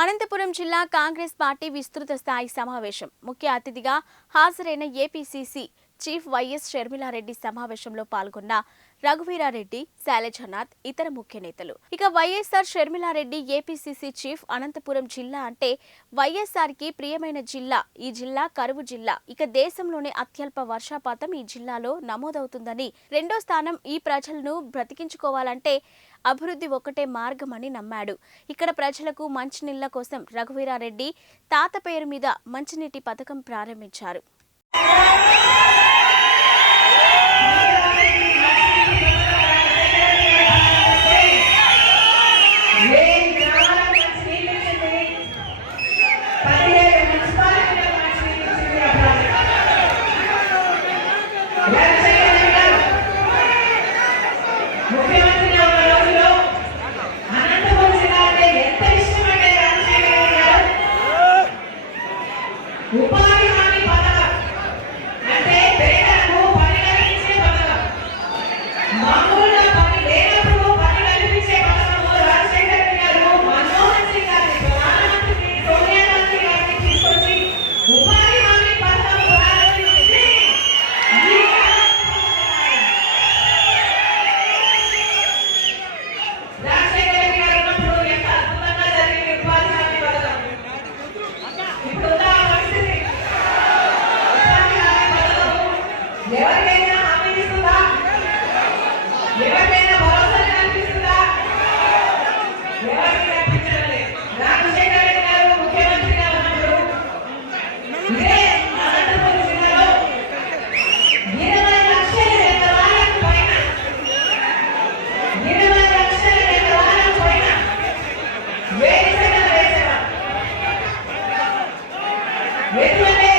అనంతపురం జిల్లా కాంగ్రెస్ పార్టీ విస్తృత స్థాయి సమావేశం. ముఖ్య అతిథిగా హాజరైన ఏపీసీసీ చీఫ్ వైఎస్ షర్మిలారెడ్డి సమావేశంలో పాల్గొన్న రఘువీరారెడ్డి, శైలజనాథ్, ఇతర ముఖ్య నేతలు. ఇక వైఎస్ఆర్ షర్మిలారెడ్డి ఏపీసీసీ చీఫ్. అనంతపురం జిల్లా అంటే వైఎస్ఆర్ కి ప్రియమైన జిల్లా. ఈ జిల్లా కరువు జిల్లా. ఇక దేశంలోనే అత్యల్ప వర్షపాతం ఈ జిల్లాలో నమోదవుతుందని, రెండో స్థానం ఈ ప్రజలను బ్రతికించుకోవాలంటే అభివృద్ధి ఒక్కటే మార్గమని నమ్మాడు. ఇక్కడ ప్రజలకు మంచినీళ్ల కోసం రఘువీరారెడ్డి తాత పేరు మీద మంచినీటి పథకం ప్రారంభించారు. ఉపాధి హామీ పథకం అంటే పేదలకు పని కల్పించే పథకం. మామూలుగా పని లేనప్పుడు పని కల్పించే పథకము రాజశేఖర్ గారు మన్మోహన్ సింగ్ గారిని ప్రధానమంత్రి సోనియా గాంధీ గారిని తీసుకొచ్చి ఉపాధి హామీ పథకం ప్రారంభించింది. రాజశేఖర్ గారు ఉన్నప్పుడు ఎంత అద్భుతంగా జరిగింది ఉపాధి హామీ పథకం. ఇప్పుడు ఎవరికైనా హామీ ఇస్తుందా? ఎవరికైనా భరోసా కల్పిస్తుందా? ఎవరికి కల్పించలేదు. రాజశేఖర్ రెడ్డి గారు ముఖ్యమంత్రిగా ఉన్నప్పుడు ఇదే అనంతపురం జిల్లాలో 20 లక్షల ఎకరాలకు పైన 20 లక్షల ఎకరాలకు పైన వేరుశెనగ వేసేవారు. ఎటువంటి